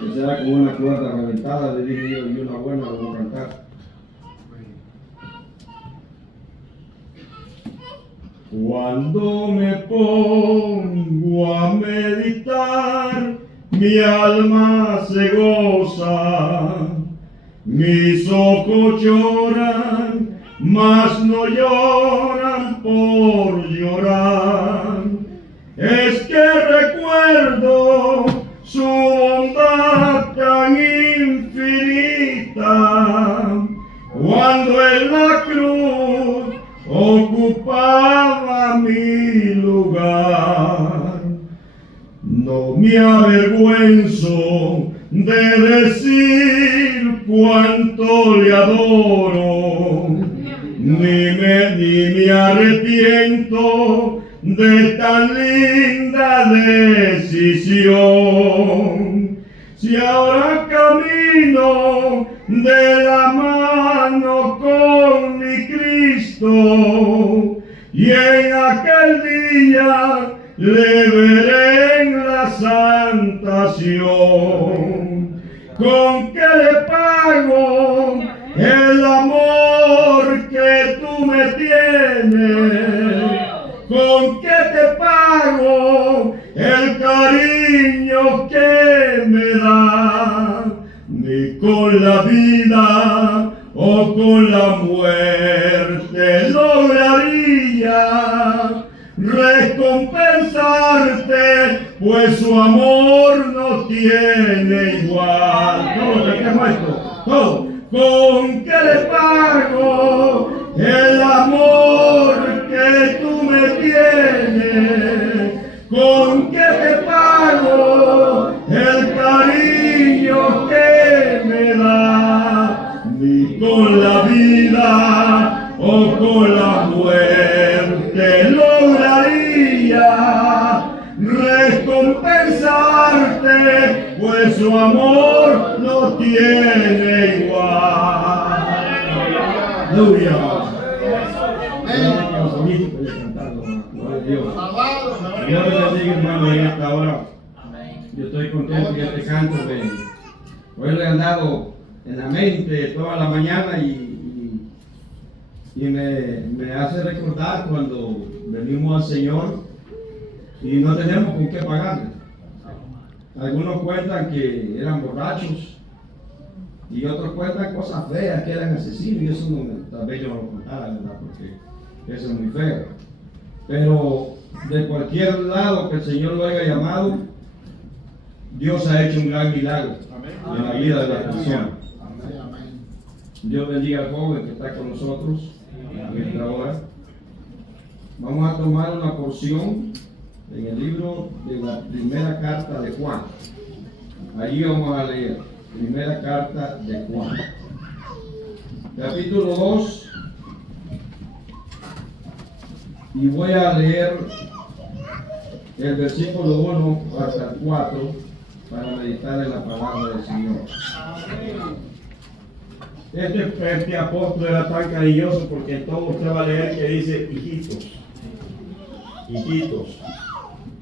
Será como una cuerda reventada, le dije yo, y una buena lo voy a cantar. Cuando me pongo a meditar, mi alma se goza, mis ojos lloran, mas no lloran por llorar. Es que recuerdo su bondad tan infinita, cuando en la cruz ocupaba mi lugar. No me avergüenzo de decir cuánto le adoro, ni me arrepiento de tan linda decisión. Si ahora camino de la mano con mi Cristo, y en aquel día le veré en la santación, ¿con qué le pago el amor que tú me tienes? ¿Con qué te pago el cariño que me da? Ni con la vida o con la muerte lograría recompensarte, pues su amor no tiene igual. ¿Cómo te quemo esto? ¿Cómo? ¿Con qué le pago el amor que tú me tienes? ¿Con qué te pago el cariño que me da? Ni con la vida o con la muerte lograría recompensarte, pues su amor no tiene igual. Aleluya. Dios le bendiga, hermano, en esta hora. Yo estoy contento que este canto hoy lo he andado en la mente toda la mañana y me hace recordar cuando venimos al Señor y no tenemos con qué pagarle. Algunos cuentan que eran borrachos y otros cuentan cosas feas, que eran asesinos, y eso tal vez yo no lo contara, ¿verdad? Porque eso es muy feo. Pero de cualquier lado que el Señor lo haya llamado, Dios ha hecho un gran milagro en la vida de la persona. Dios bendiga al joven que está con nosotros en esta hora. Vamos a tomar una porción en el libro de la primera carta de Juan. Allí vamos a leer primera carta de Juan, capítulo 2, y voy a leer el versículo 1 hasta el 4 para meditar en la palabra del Señor. Este apóstol era tan cariñoso porque todo usted va a leer que dice hijitos, hijitos.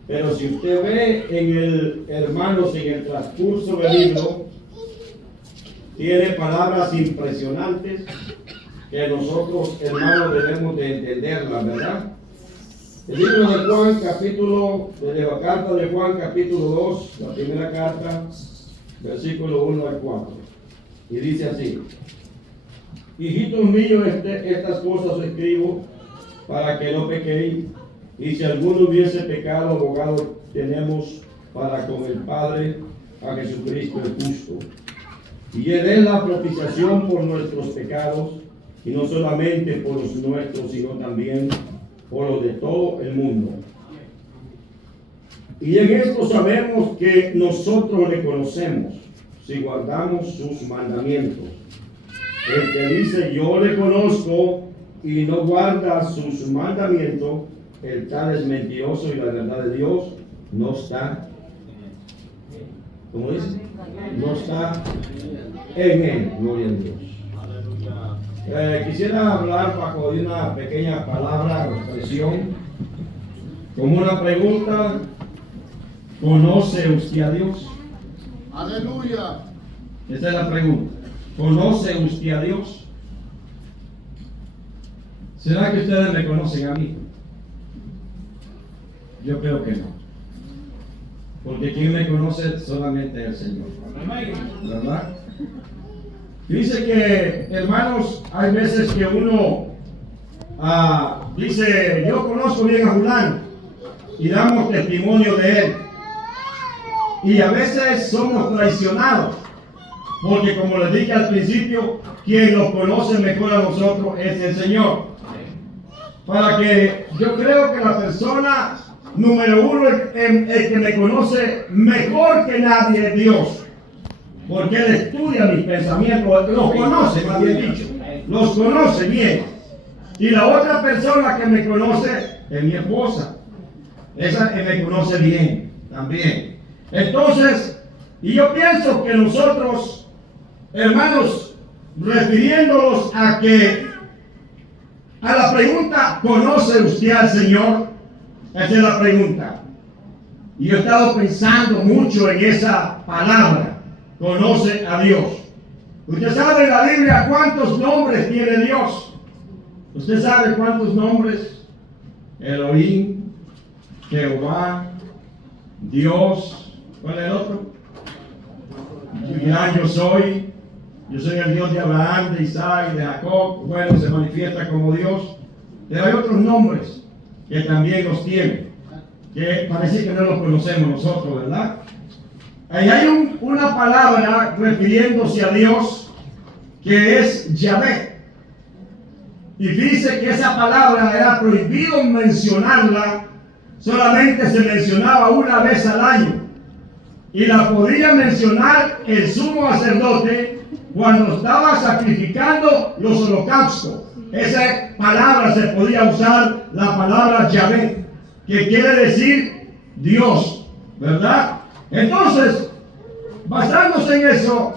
Pero si usted ve en el, hermanos, en el transcurso del libro, tiene palabras impresionantes que nosotros, hermanos, debemos de entenderlas, ¿verdad? El libro de Juan, de la carta de Juan, capítulo 2, la primera carta, versículo 1 al 4. Y dice así: hijitos míos, estas cosas os escribo para que no pequéis, y si alguno hubiese pecado, abogado tenemos para con el Padre, a Jesucristo el justo. Y Él es la propiciación por nuestros pecados, y no solamente por los nuestros, sino también por los de todo el mundo. Y en esto sabemos que nosotros le conocemos, si guardamos sus mandamientos. El que dice yo le conozco y no guarda sus mandamientos, el tal es mentiroso y la verdad de Dios no está, ¿cómo dice? No está en él. Gloria a Dios. Quisiera hablar bajo de una pequeña palabra o expresión, como una pregunta: ¿conoce usted a Dios? Aleluya. Esa es la pregunta. ¿Conoce usted a Dios? ¿Será que ustedes me conocen a mí? Yo creo que no. Porque quien me conoce solamente es el Señor. ¿Verdad? Dice que, hermanos, hay veces que uno dice, yo conozco bien a fulano, y damos testimonio de él. Y a veces somos traicionados, porque como les dije al principio, quien nos conoce mejor a nosotros es el Señor. Para que yo creo que la persona número uno, el que me conoce mejor que nadie es Dios. Porque Él estudia mis pensamientos, los conoce, más bien dicho, los conoce bien. Y la otra persona que me conoce es mi esposa. Esa que me conoce bien también. Entonces, y yo pienso que nosotros, hermanos, refiriéndonos a la pregunta, ¿conoce usted al Señor? Esa es la pregunta. Y yo he estado pensando mucho en esa palabra, conoce a Dios. Usted sabe en la Biblia cuántos nombres tiene Dios. Usted sabe cuántos nombres. Elohim, Jehová, Dios. ¿Cuál es el otro? Yo soy el Dios de Abraham, de Isaac, de Jacob. Bueno, se manifiesta como Dios. Pero hay otros nombres que también los tiene, que parece que no los conocemos nosotros, ¿verdad? Ahí hay una palabra refiriéndose a Dios que es Yahvé. Y dice que esa palabra era prohibido mencionarla, solamente se mencionaba una vez al año. Y la podía mencionar el sumo sacerdote cuando estaba sacrificando los holocaustos. Esa palabra se podía usar, la palabra Yahvé, que quiere decir Dios, ¿verdad? Entonces, basándose en eso,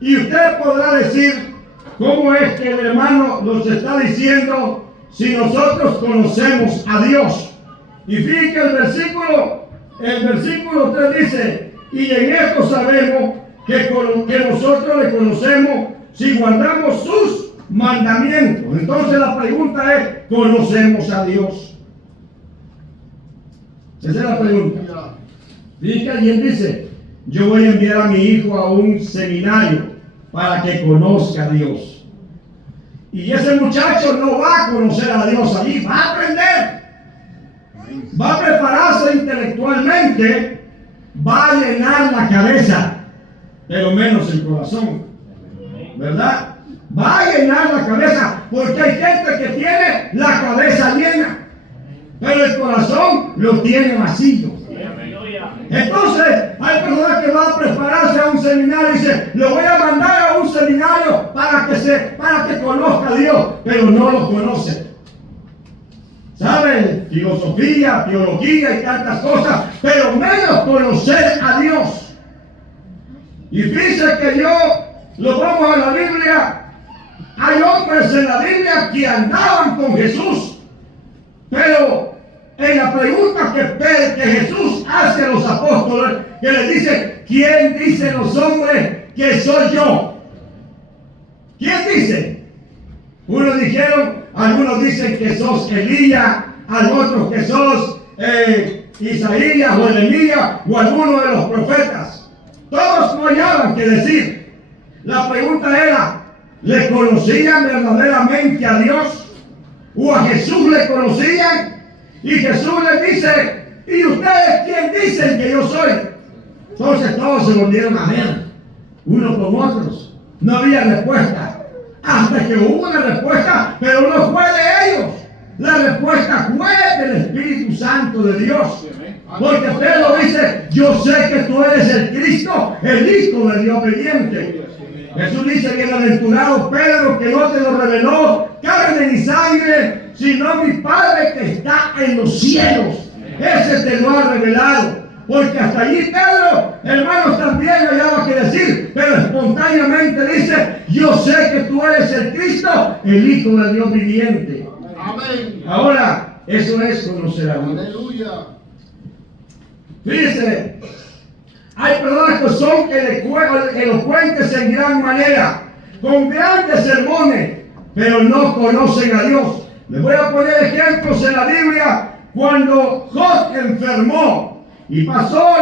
y usted podrá decir cómo es que el hermano nos está diciendo si nosotros conocemos a Dios. Y fíjense que el versículo 3 dice, y en esto sabemos que nosotros le conocemos si guardamos sus mandamientos. Entonces la pregunta es, ¿conocemos a Dios? Esa es la pregunta. Fíjense que alguien dice, yo voy a enviar a mi hijo a un seminario para que conozca a Dios. Y ese muchacho no va a conocer a Dios allí, va a aprender. Va a prepararse intelectualmente, va a llenar la cabeza, pero menos el corazón, ¿verdad? Va a llenar la cabeza, porque hay gente que tiene la cabeza llena, pero el corazón lo tiene vacío. Entonces, hay personas que van a prepararse a un seminario y dicen, lo voy a mandar a un seminario para que conozca a Dios, pero no lo conoce. ¿Saben? Filosofía, teología y tantas cosas, pero menos conocer a Dios. Y fíjense que lo vamos a la Biblia, hay hombres en la Biblia que andaban con Jesús, pero en la pregunta que Jesús hace a los apóstoles, que les dice, ¿quién dicen los hombres que soy yo? ¿Quién dice? Algunos dicen que sos Elías, otros que sos Isaías o Jeremías o alguno de los profetas. Todos no hallaban que decir. La pregunta era, ¿le conocían verdaderamente a Dios? ¿O a Jesús le conocían? Y Jesús les dice, ¿y ustedes quién dicen que yo soy? Entonces todos se volvieron a ver, unos con otros. No había respuesta. Hasta que hubo una respuesta, pero no fue de ellos. La respuesta fue del Espíritu Santo de Dios. Porque Pedro dice, yo sé que tú eres el Cristo, el Hijo de Dios viviente. Jesús dice, bienaventurado Pedro, que no te lo reveló carne ni sangre, sino mi Padre que está en los cielos. Ese te lo ha revelado. Porque hasta allí Pedro, hermanos, también hallaba que decir, pero espontáneamente dice, yo sé que tú eres el Cristo, el Hijo de Dios viviente. Amén. Ahora, eso es conocer a Dios. Aleluya. Fíjese, Hay personas que son elocuentes en gran manera, con grandes sermones, pero no conocen a Dios. Les voy a poner ejemplos en la Biblia cuando Job enfermó y pasó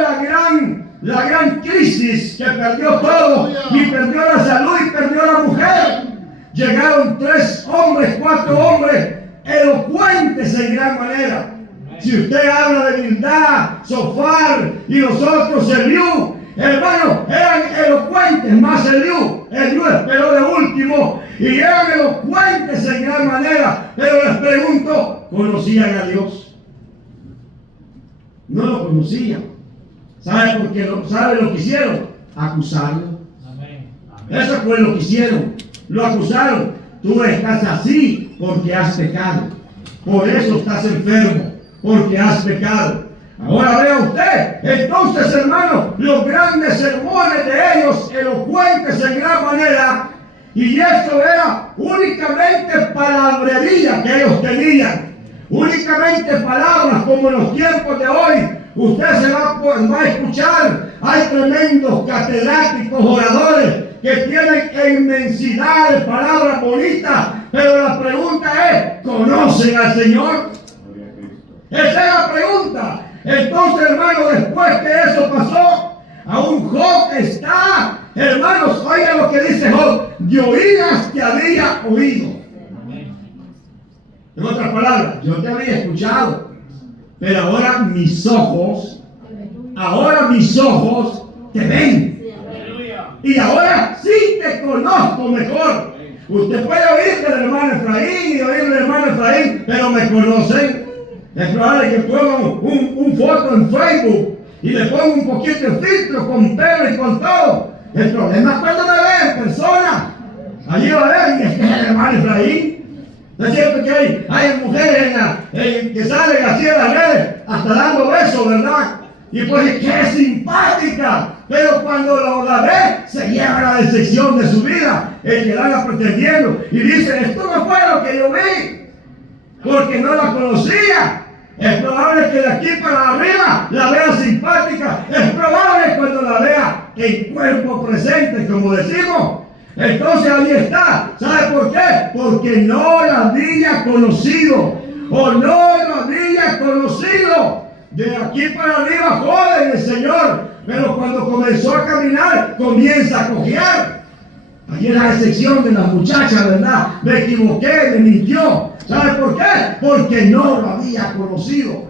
la gran crisis que perdió todo y perdió la salud y perdió la mujer. Llegaron 3 hombres, 4 hombres elocuentes en gran manera. Si usted habla de Bildad, Sofar y los otros, Eliú, hermanos, eran elocuentes, más Eliú esperó de último y eran elocuentes en gran manera. Pero les pregunto, ¿conocían a Dios? No lo conocían. ¿Sabe por qué? ¿Sabe lo que hicieron? Acusarlo. Eso fue lo que hicieron. Lo acusaron. Tú estás así porque has pecado. Por eso estás enfermo, porque has pecado. Ahora vea usted. Entonces, hermano, los grandes sermones de ellos, elocuentes en gran manera, y esto era únicamente palabrería que ellos tenían. Únicamente palabras, como en los tiempos de hoy. Usted se va a escuchar. Hay tremendos catedráticos, oradores, que tienen inmensidad de palabras bonitas, pero la pregunta es, ¿conocen al Señor? Esa es la pregunta. Entonces, hermano, después que eso pasó, aún Job está, hermanos, oigan lo que dice Job: de oídas te había oído. En otras palabras, yo te había escuchado, pero ahora mis ojos te ven. Y ahora sí te conozco mejor. Usted puede oír del hermano Efraín y oír del hermano Efraín, pero me conocen. Es probable que pongan un foto en Facebook y le pongan un poquito de filtro con pelo y con todo. El problema es cuando me ven en persona. Allí va a ver, y este es el hermano Efraín. ¿No es cierto que hay mujeres que salen así en las redes hasta dando besos, verdad? Y pues qué simpática, pero cuando la ve se lleva la decepción de su vida, el que la anda pretendiendo y dice: esto no fue lo que yo vi, porque no la conocía. Es probable que de aquí para arriba la vea simpática, es probable cuando la vea en cuerpo presente, como decimos. Entonces ahí está. ¿Sabe por qué? Porque no la había conocido, o no la había conocido. De aquí para arriba joden el Señor, pero cuando comenzó a caminar comienza a cojear. Allí es la excepción de las muchachas, ¿verdad? Me equivoqué, me mintió. ¿Sabe por qué? Porque no lo había conocido.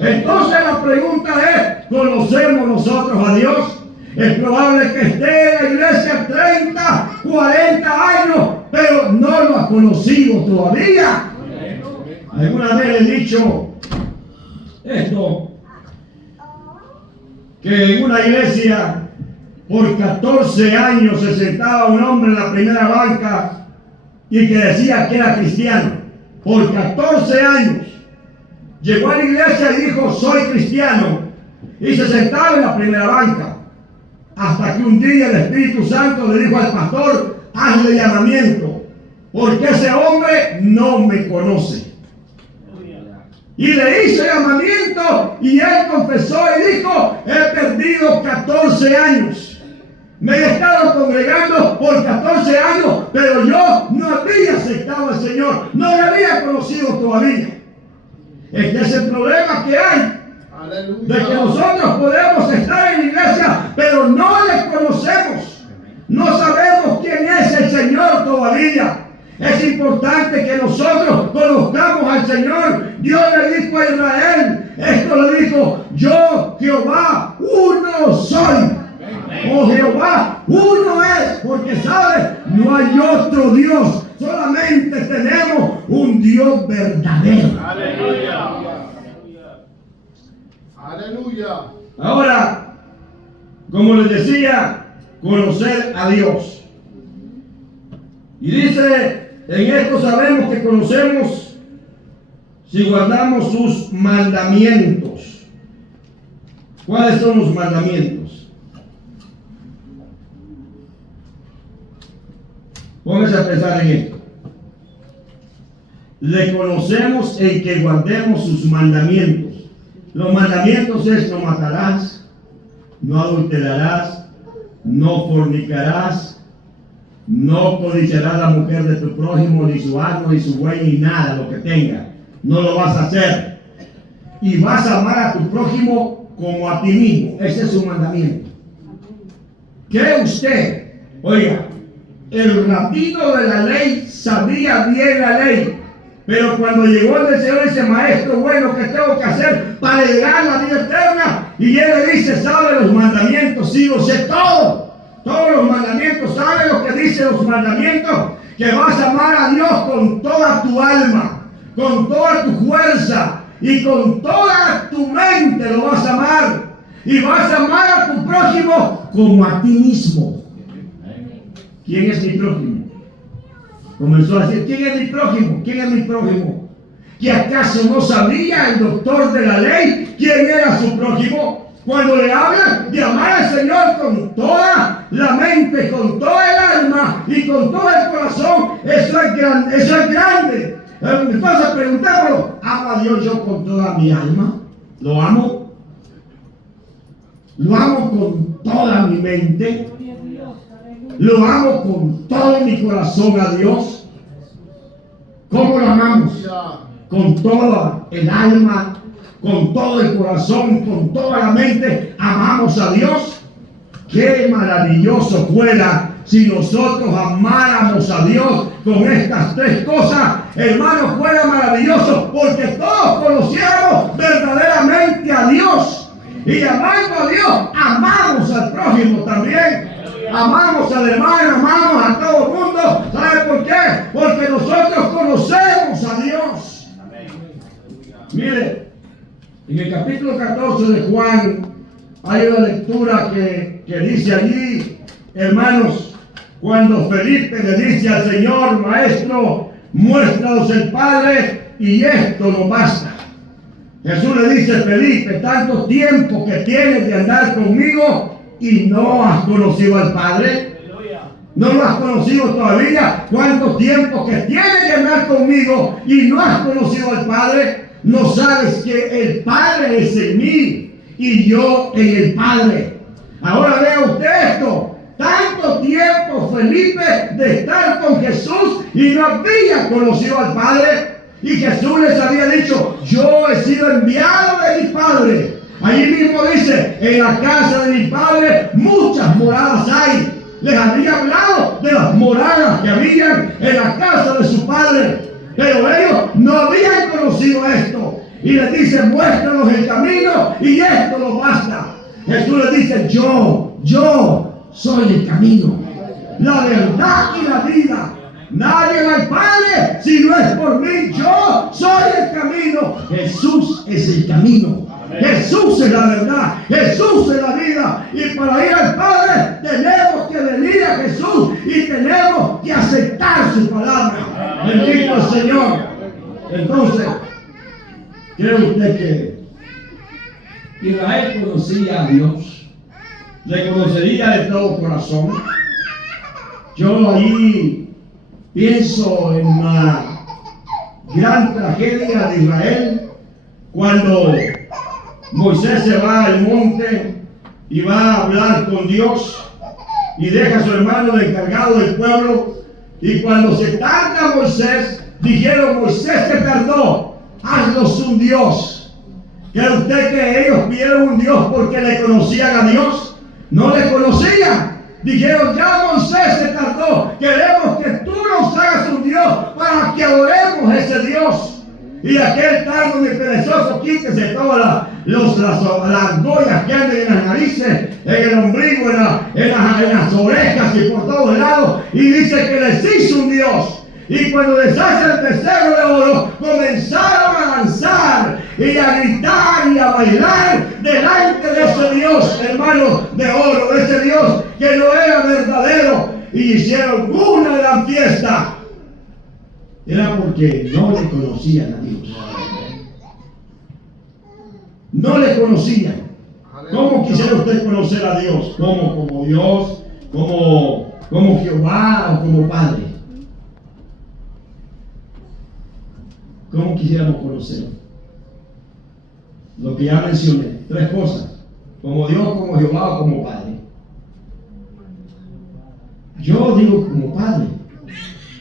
Entonces la pregunta es: ¿conocemos nosotros a Dios? Es probable que esté en la iglesia 30, 40 años, pero no lo ha conocido todavía. Alguna vez he dicho esto, que en una iglesia por 14 años se sentaba un hombre en la primera banca y que decía que era cristiano. Por 14 años llegó a la iglesia y dijo: soy cristiano, y se sentaba en la primera banca, hasta que un día el Espíritu Santo le dijo al pastor: hazle llamamiento, porque ese hombre no me conoce. Y le hizo llamamiento y él confesó y dijo: he perdido 14 años. Me he estado congregando por 14 años, pero yo no había aceptado al Señor, no le había conocido todavía. Este es el problema que hay. De que nosotros podemos estar en la iglesia, pero no le conocemos. No sabemos quién es el Señor todavía. Es importante que nosotros conozcamos al Señor. Dios le dijo a Israel, esto le dijo: yo, Jehová, uno soy. Oh, Jehová, uno es, porque sabe, no hay otro Dios, solamente tenemos un Dios verdadero. Aleluya. Aleluya. Ahora, como les decía, conocer a Dios. Y dice: en esto sabemos que conocemos si guardamos sus mandamientos. ¿Cuáles son los mandamientos? Póngase a pensar en esto. Le conocemos en que guardemos sus mandamientos. Los mandamientos es: no matarás, no adulterarás, no fornicarás, no codiciarás la mujer de tu prójimo, ni su asno, ni su buey, ni nada, lo que tenga. No lo vas a hacer. Y vas a amar a tu prójimo como a ti mismo. Ese es su mandamiento. ¿Cree usted? Oiga, el rabino de la ley sabía bien la ley. Pero cuando llegó el Señor dice, maestro, bueno, ¿qué tengo que hacer para llegar a la vida eterna? Y él le dice, ¿sabe los mandamientos? Sí, lo sé todo. Todos los mandamientos. ¿Sabe lo que dicen los mandamientos? Que vas a amar a Dios con toda tu alma, con toda tu fuerza y con toda tu mente lo vas a amar. Y vas a amar a tu prójimo como a ti mismo. ¿Quién es mi prójimo? Comenzó a decir, ¿quién es mi prójimo? ¿Quién es mi prójimo? ¿Que acaso no sabía el doctor de la ley quién era su prójimo? Cuando le hablan de amar al Señor con toda la mente, con toda el alma y con todo el corazón, eso es grande. Eso es grande. Entonces preguntémoslo, ¿amo a Dios yo con toda mi alma? ¿Lo amo? ¿Lo amo con toda mi mente? ¿Lo amo con todo mi corazón a Dios? ¿Cómo lo amamos? Con toda el alma, con todo el corazón, con toda la mente, amamos a Dios. Qué maravilloso fuera si nosotros amáramos a Dios con estas tres cosas. Hermanos, fuera maravilloso porque todos conociéramos verdaderamente a Dios. Y amando a Dios, amamos al prójimo también. Amamos al hermano, amamos a todo el mundo. ¿Sabe por qué? Porque nosotros conocemos a Dios. Mire, en el capítulo 14 de Juan hay una lectura que dice allí, hermanos, cuando Felipe le dice al Señor, Maestro, muéstranos el Padre y esto nos basta. Jesús le dice, Felipe, tanto tiempo que tienes de andar conmigo y no has conocido al Padre. No lo has conocido todavía. ¿Cuánto tiempo que tienes de andar conmigo y no has conocido al Padre? No sabes que el Padre es en mí y yo en el Padre. Ahora vea usted esto. Tanto tiempo Felipe de estar con Jesús y no había conocido al Padre. Y Jesús les había dicho, yo he sido enviado de mi Padre. Allí mismo dice, en la casa de mi Padre muchas moradas hay. Les había hablado de las moradas que habían en la casa de su Padre. Pero ellos no habían conocido esto. Y les dice, muéstranos el camino y esto nos basta. Jesús les dice, yo soy el camino, la verdad y la vida. Nadie va al Padre si no es por mí. Yo soy el camino. Jesús es el camino. Jesús es la verdad. Jesús es la vida. Y para ir al Padre tenemos que venir a Jesús y tenemos que aceptar su palabra. Bendito el Señor. Entonces, ¿cree usted que Israel conocía a Dios? ¿Le conocería de todo corazón? Yo ahí pienso en la gran tragedia de Israel cuando Moisés se va al monte y va a hablar con Dios y deja a su hermano de encargado del pueblo. Y cuando se tarda Moisés, dijeron, Moisés se tardó, haznos un Dios. ¿Cree usted que ellos pidieron un Dios porque le conocían a Dios? No le conocían. Dijeron, ya Moisés se tardó, queremos que tú nos hagas un Dios para que adoremos a ese Dios. Y aquel tardo y perezoso, quítese todas las argollas que andan en las narices, en el ombligo, en las orejas y por todos lados. Y dice que les hizo un Dios. Y cuando les hace el becerro de oro, comenzaron a danzar y a gritar y a bailar delante de ese Dios, hermano, de oro, de ese Dios que no era verdadero. Y hicieron una gran fiesta. Era porque no le conocían a Dios. No le conocían. ¿Cómo quisiera usted conocer a Dios? Como Dios, como Jehová o como Padre. ¿Cómo quisiéramos conocerlo? Lo que ya mencioné, tres cosas. como Dios, como Jehová o como Padre. Yo digo como Padre.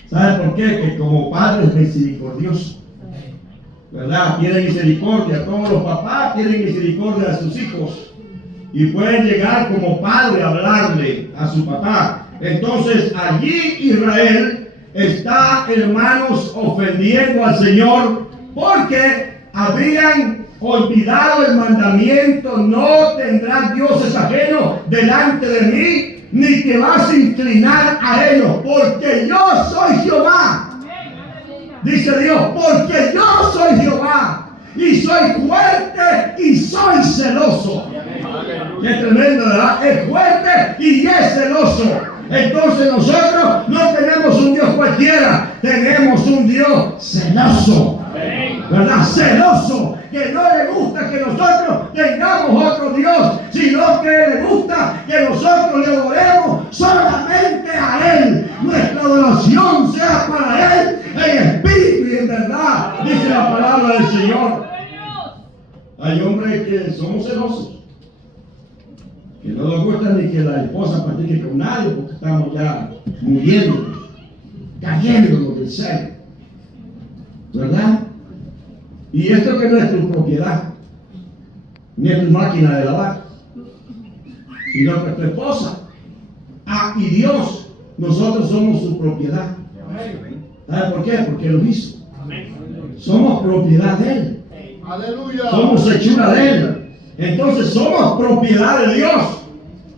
¿Sabe por qué? Que como Padre es misericordioso, ¿verdad? Tiene misericordia. Todos los papás tienen misericordia de sus hijos y pueden llegar como padre a hablarle a su papá. Entonces allí Israel está, hermanos, ofendiendo al Señor porque habían olvidado el mandamiento: no tendrás dioses ajenos delante de mí, ni te vas a inclinar a ellos, porque yo soy Jehová. Dice Dios, porque yo soy Jehová, y soy fuerte y soy celoso. Qué tremendo, ¿verdad? Es fuerte y es celoso. Entonces nosotros no tenemos un Dios cualquiera, tenemos un Dios celoso, ¿verdad? Celoso, que no le gusta que nosotros tengamos otro Dios, sino que le gusta que nosotros le adoremos solamente a Él. Nuestra adoración sea para Él en espíritu y en verdad, dice la palabra del Señor. Hay hombres que somos celosos, que no nos gusta ni que la esposa practique con nadie, porque estamos ya muriendo, cayéndonos del cielo, ¿verdad? Y esto que no es tu propiedad, ni es tu máquina de lavar, sino que tu esposa. Y Dios, nosotros somos su propiedad. ¿Sabe por qué? Porque lo hizo. Somos propiedad de Él. Aleluya. Somos hechura de Él. Entonces somos propiedad de Dios.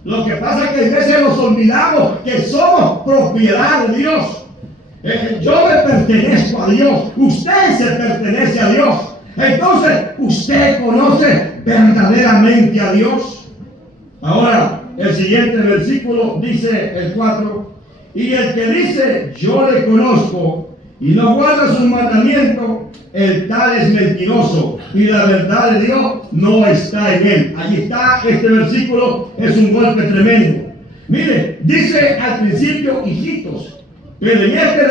Lo que pasa es que a veces nos olvidamos que somos propiedad de Dios. Yo me pertenezco a Dios, usted se pertenece a Dios. Entonces usted conoce verdaderamente a Dios. Ahora el siguiente versículo dice, el 4: y el que dice yo le conozco y no guarda sus mandamientos, el tal es mentiroso y la verdad de Dios no está en él. Allí está, este versículo es un golpe tremendo. Mire, dice al principio hijitos, pero en este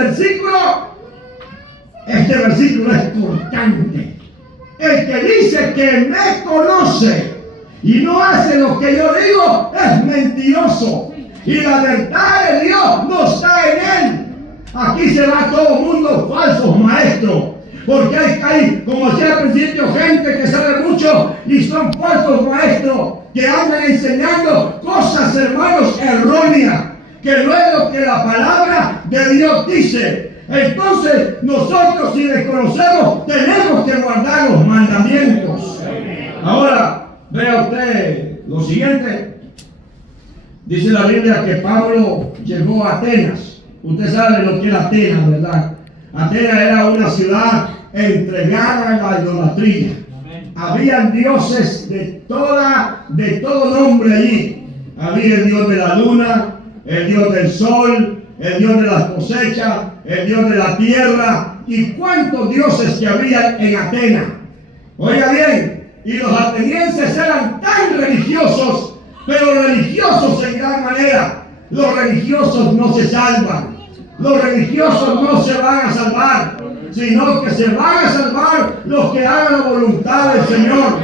versículo es cortante. El que dice que me conoce y no hace lo que yo digo es mentiroso y la verdad de Dios no está en él. Aquí se va todo el mundo falsos maestros, porque hay, como decía al principio, gente que sabe mucho y son falsos maestros que andan enseñando cosas, hermanos, erróneas, que no es lo que la palabra de Dios dice. Entonces nosotros, si desconocemos, tenemos que guardar los mandamientos. Ahora vea usted lo siguiente. Dice la Biblia que Pablo llegó a Atenas. Usted sabe lo que era Atenas, ¿verdad? Atenas era una ciudad entregada a la idolatría. Habían dioses de todo nombre allí. Había el dios de la luna, el dios del sol, el dios de las cosechas, el dios de la tierra, y cuántos dioses que había en Atenas. Oiga bien, y los atenienses eran tan religiosos, pero religiosos en gran manera. Los religiosos no se salvan, los religiosos no se van a salvar, sino que se van a salvar los que hagan la voluntad del Señor.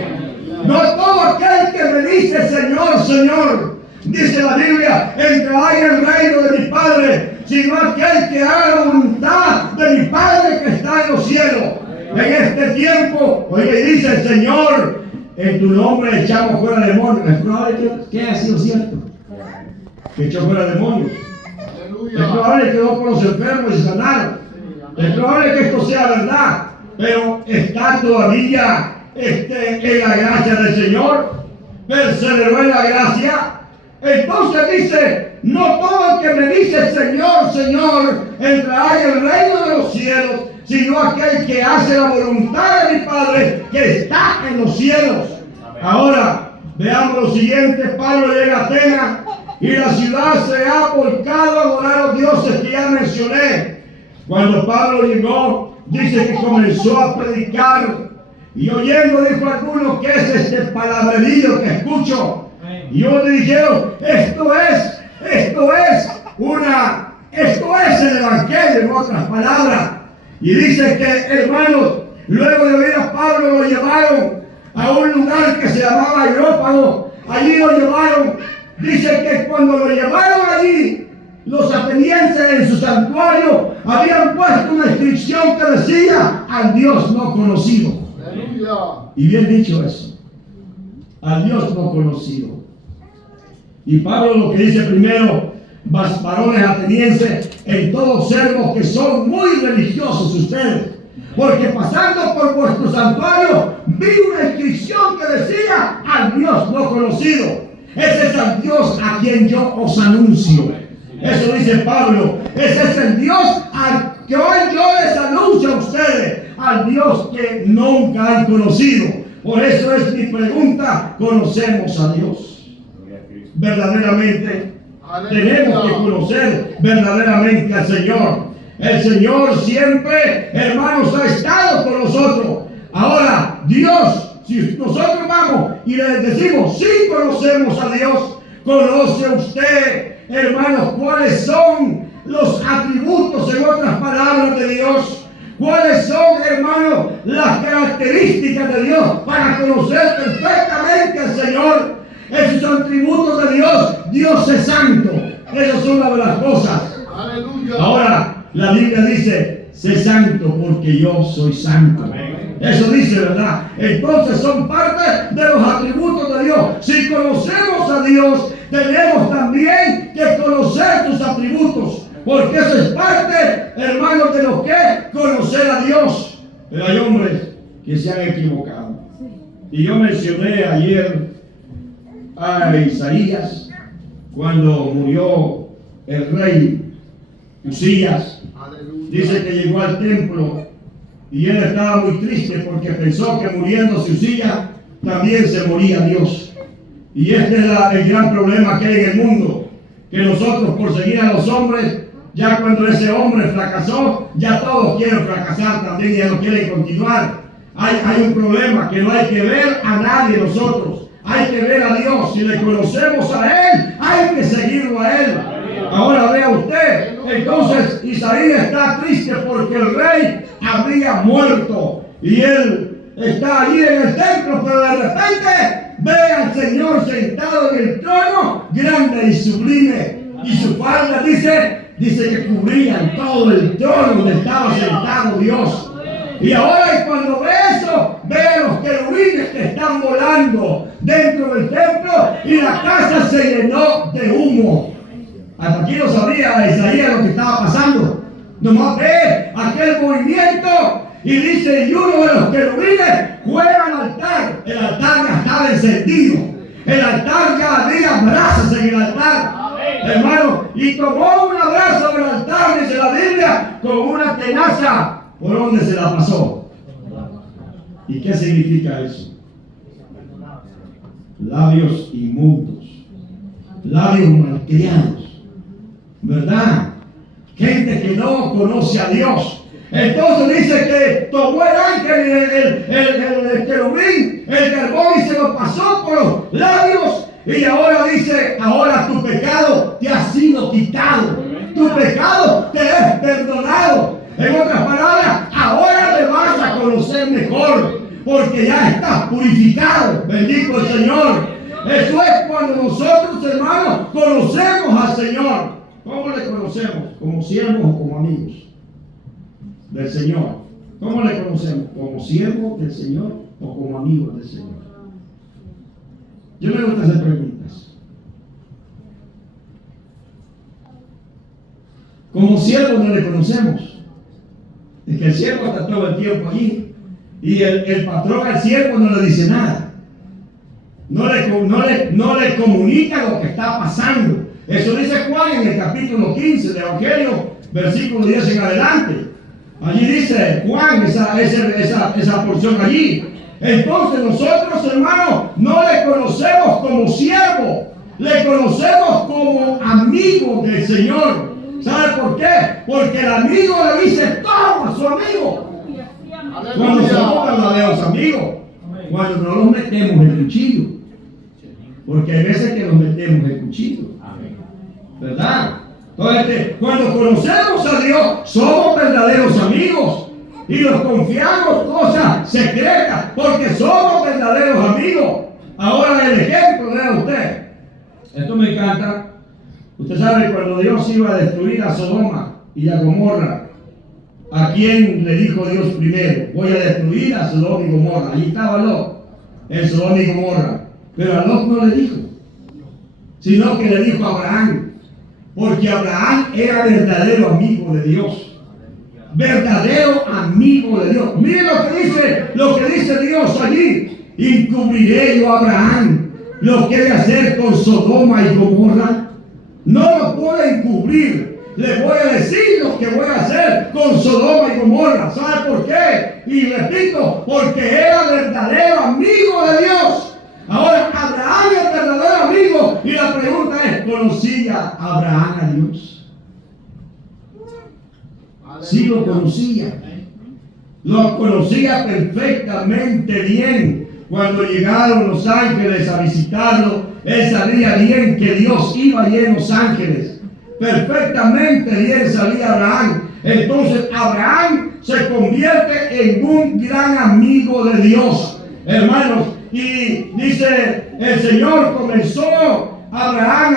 No todo aquel que me dice Señor, Señor, dice la Biblia, entrará en el reino de mi Padre, sino aquel que haga la voluntad de mi Padre que está en los cielos. En este tiempo, oye, dice el Señor, en tu nombre echamos fuera demonios. Es probable que haya sido cierto, que echó fuera demonios. Es probable que quedó con los enfermos y sanaron. Es probable que esto sea verdad, pero está todavía en la gracia del Señor, perseveró en la gracia. Entonces dice, no todo el que me dice Señor, Señor, entrará en el reino de los cielos, sino aquel que hace la voluntad de mi Padre que está en los cielos. Ahora, veamos lo siguiente. Pablo llega a Atenas y la ciudad se ha volcado a adorar a los dioses que ya mencioné. Cuando Pablo llegó, dice que comenzó a predicar, y oyendo dijo a algunos, ¿qué es este palabrerío que escucho? Y ellos le dijeron, esto es el evangelio, en otras palabras. Y dice que, hermanos, luego de oír a Pablo lo llevaron a un lugar que se llamaba Areópago, allí lo llevaron. Dice que cuando lo llevaron allí, los atenienses en su santuario habían puesto una inscripción que decía: al Dios no conocido. Aleluya. Y bien dicho eso, al Dios no conocido. Y Pablo lo que dice primero: varones atenienses, en todo observo que son muy religiosos ustedes, porque pasando por vuestro santuario vi una inscripción que decía: al Dios no conocido. Ese es el Dios a quien yo os anuncio. Eso dice Pablo. Ese es el Dios al que hoy yo les anuncio a ustedes, al Dios que nunca han conocido. Por eso es mi pregunta: ¿conocemos a Dios? Verdaderamente tenemos que conocer verdaderamente al Señor. El Señor siempre, hermanos, ha estado con nosotros. Ahora, Dios, si nosotros vamos y le decimos: sí conocemos a Dios, ¿conoce usted, hermanos, cuáles son los atributos, en otras palabras, de Dios? ¿Cuáles son, hermanos, las características de Dios para conocer perfectamente al Señor? Esos son atributos de Dios. Dios es santo. Esas son una de las cosas. Aleluya. Ahora, la Biblia dice: sé santo porque yo soy santo. Eso dice, ¿verdad? Entonces son parte de los atributos de Dios. Si conocemos a Dios, tenemos también que conocer sus atributos, porque eso es parte, hermanos, de lo que es conocer a Dios. Pero hay hombres que se han equivocado. Y yo mencioné ayer a Isaías cuando murió el rey Usías. Aleluya. Dice que llegó al templo y él estaba muy triste porque pensó que muriéndose Usías también se moría Dios. Y este es el gran problema que hay en el mundo, que nosotros, por seguir a los hombres, ya cuando ese hombre fracasó, ya todos quieren fracasar también y ya no quieren continuar. Hay un problema, que no hay que ver a nadie nosotros, hay que ver a Dios. Si le conocemos a Él, hay que seguirlo a Él. Ahora vea usted, entonces Isaías está triste porque el rey había muerto y él está allí en el templo, pero de repente ve al Señor sentado en el trono, grande y sublime, y su falda dice que cubrían todo el trono donde estaba sentado Dios. Y ahora, cuando ve eso, ve a los querubines que están volando dentro del templo y la casa se llenó de humo. Hasta aquí no sabía Isaías lo que estaba pasando. Nomás ve aquel movimiento y dice: y uno de los querubines fue al altar. El altar ya estaba encendido. El altar ya había brasas en el altar. Hermano, y tomó una brasa del altar, dice la Biblia, con una tenaza. ¿Por dónde se la pasó? ¿Y qué significa eso? Labios inmundos, labios malcriados, ¿verdad? Gente que no conoce a Dios. Entonces dice que tomó el ángel, el querubín, el carbón, y se lo pasó por los labios. Y ahora dice: ahora tu pecado te ha sido quitado, tu pecado te es perdonado. En otras palabras, ahora le vas a conocer mejor, porque ya estás purificado. Bendito el Señor. Eso es cuando nosotros, hermanos, conocemos al Señor. ¿Cómo le conocemos? ¿Como siervos o como amigos del Señor? ¿Cómo le conocemos? ¿Como siervos del Señor o como amigos del Señor? Yo me gusta hacer preguntas. Como siervos no le conocemos. Es que el siervo está todo el tiempo allí. Y el patrón al siervo no le dice nada. No le comunica lo que está pasando. Eso dice Juan en el capítulo 15 del Evangelio, versículo 10 en adelante. Allí dice Juan esa porción allí. Entonces nosotros, hermanos, no le conocemos como siervo, le conocemos como amigo del Señor. ¿Sabe por qué? Porque el amigo le dice todo a su amigo. Cuando somos verdaderos amigos, cuando no nos metemos el cuchillo, porque hay veces que nos metemos el cuchillo, ¿verdad? Entonces, cuando conocemos a Dios, somos verdaderos amigos y nos confiamos cosas secretas, porque somos verdaderos amigos. Ahora el ejemplo, vea usted. Esto me encanta. Usted sabe cuando Dios iba a destruir a Sodoma y a Gomorra, ¿a quién le dijo Dios primero? Voy a destruir a Sodoma y Gomorra. Allí estaba Lot, en Sodoma y Gomorra. Pero a Lot no le dijo, sino que le dijo a Abraham, porque Abraham era verdadero amigo de Dios. Verdadero amigo de Dios. Mire lo que dice Dios allí. Encubriré yo a Abraham lo que he de hacer con Sodoma y Gomorra. No lo puedo encubrir. Le voy a decir lo que voy a hacer con Sodoma y Gomorra. ¿Sabe por qué? Y repito, porque era verdadero amigo de Dios. Ahora, Abraham es verdadero amigo. Y la pregunta es, ¿conocía Abraham a Dios? Sí lo conocía. Lo conocía perfectamente bien. Cuando llegaron los ángeles a visitarlo, él sabía bien que Dios iba allí en los ángeles. Perfectamente bien sabía Abraham. Entonces Abraham se convierte en un gran amigo de Dios, hermanos. Y dice, el Señor comenzó a Abraham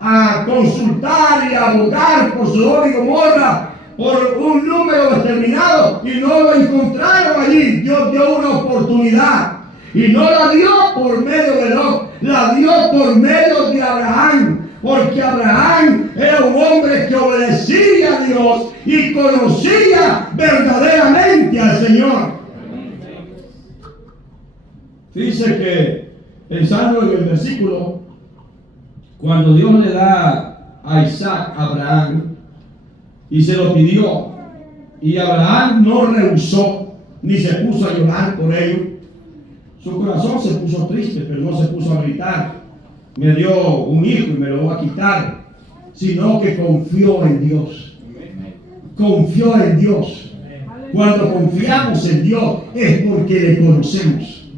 a consultar y a abogar por Sodoma y Gomorra por un número determinado, y no lo encontraron allí. Dios dio una oportunidad, y no la dio por medio de Lot, la dio por medio de Abraham, porque Abraham era un hombre que obedecía a Dios y conocía verdaderamente al Señor. Dice que, pensando en el versículo, cuando Dios le da a Isaac a Abraham y se lo pidió, y Abraham no rehusó ni se puso a llorar por ello, su corazón se puso triste, pero no se puso a gritar, me dio un hijo y me lo va a quitar, sino que confió en Dios. Confió en Dios. Cuando confiamos en Dios es porque le conocemos.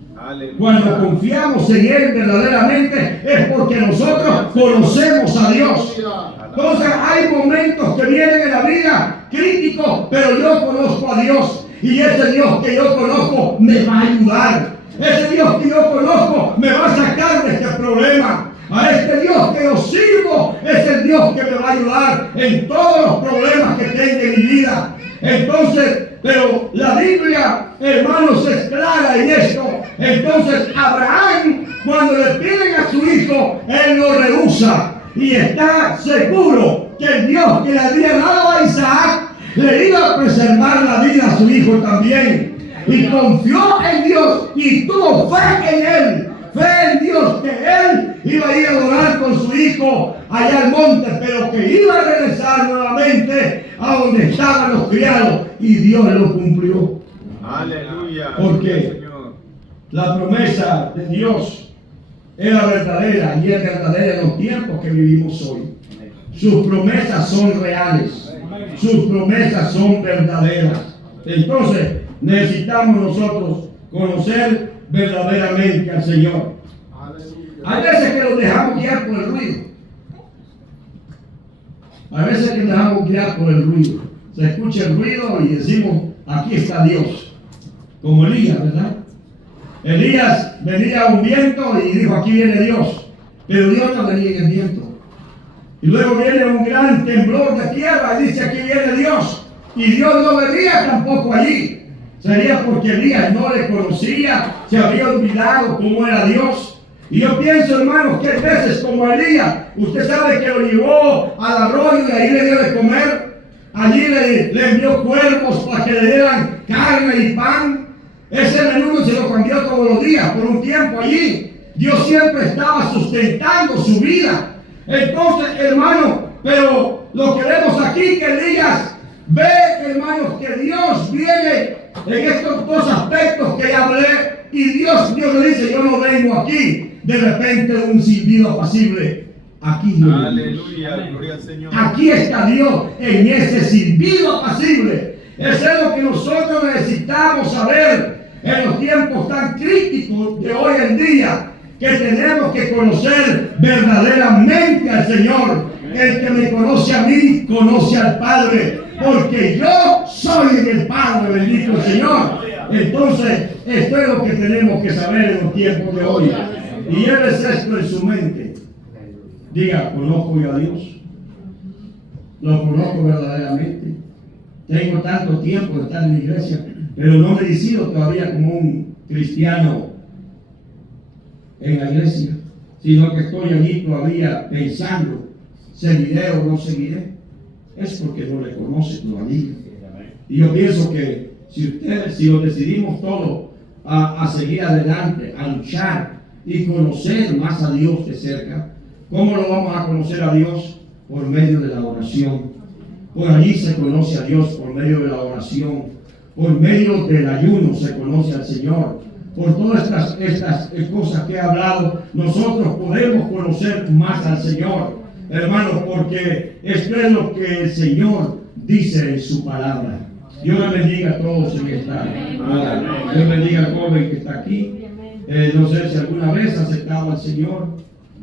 Cuando confiamos en Él verdaderamente es porque nosotros conocemos a Dios. Entonces hay momentos que vienen en la vida críticos, pero yo conozco a Dios, y ese Dios que yo conozco me va a ayudar. Ese Dios que yo conozco me va a sacar de este problema. A este Dios que yo sirvo es el Dios que me va a ayudar en todos los problemas que tenga en mi vida. Entonces, pero la Biblia, hermanos, es clara en esto. Entonces Abraham, cuando le piden a su hijo, él lo rehúsa y está seguro que el Dios que le había dado a Isaac le iba a preservar la vida a su hijo también. Y confió en Dios y tuvo fe en Él. Fe en Dios que Él iba a ir a adorar con su hijo allá al monte, pero que iba a regresar nuevamente a donde estaban los criados. Y Dios lo cumplió. Aleluya. Porque la promesa de Dios era verdadera y es verdadera en los tiempos que vivimos hoy. Sus promesas son reales. Sus promesas son verdaderas. Entonces necesitamos nosotros conocer verdaderamente al Señor. Hay veces que nos dejamos guiar por el ruido. Hay veces que nos dejamos guiar por el ruido. Se escucha el ruido y decimos, aquí está Dios. Como Elías, ¿verdad? Elías venía a un viento y dijo, aquí viene Dios. Pero Dios no venía en el viento. Y luego viene un gran temblor de tierra y dice, aquí viene Dios. Y Dios no venía tampoco allí. Sería porque Elías no le conocía, se había olvidado cómo era Dios. Y yo pienso, hermanos, que hay veces como Elías, usted sabe que lo llevó al arroyo y ahí le dio de comer. Allí le envió cuervos para que le dieran carne y pan. Ese menú se lo cambió todos los días por un tiempo allí. Dios siempre estaba sustentando su vida. Entonces, hermano, pero lo que vemos aquí que Elías ve, hermanos, que Dios viene en estos dos aspectos que ya hablé, y Dios le dice, yo no vengo aquí de repente un silbido apacible. Aquí Dios. Aleluya, gloria al Señor. Aquí está Dios en ese silbido apacible. Eso es lo que nosotros necesitamos saber en los tiempos tan críticos de hoy en día, que tenemos que conocer verdaderamente al Señor. El que me conoce a mí, conoce al Padre, porque yo soy el Padre, bendito el Señor. Entonces, esto es lo que tenemos que saber en los tiempos de hoy. Y llévese esto en su mente. Diga, conozco yo a Dios. Lo conozco verdaderamente. Tengo tanto tiempo de estar en la iglesia, pero no me decido todavía como un cristiano en la iglesia, sino que estoy allí todavía pensando, ¿seguiré o no seguiré? Es porque no le conoce todavía. Y yo pienso que si lo decidimos todos a seguir adelante, a luchar y conocer más a Dios de cerca, ¿cómo lo vamos a conocer a Dios? Por medio de la oración. Por allí se conoce a Dios por medio de la oración. Por medio del ayuno se conoce al Señor. Por todas estas cosas que he hablado, nosotros podemos conocer más al Señor, hermanos, porque esto es lo que el Señor dice en su palabra. Dios les bendiga a todos en esta hora. Dios bendiga al joven que está aquí. No sé si alguna vez ha aceptado al Señor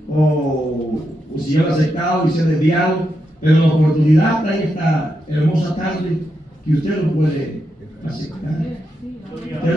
o si ya lo ha aceptado y se ha desviado, pero la oportunidad está en esta hermosa tarde que usted lo puede aceptar.